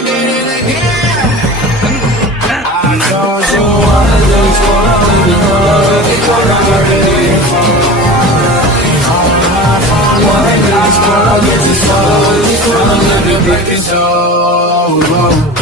again and again. I told you one of these gonna get you so low.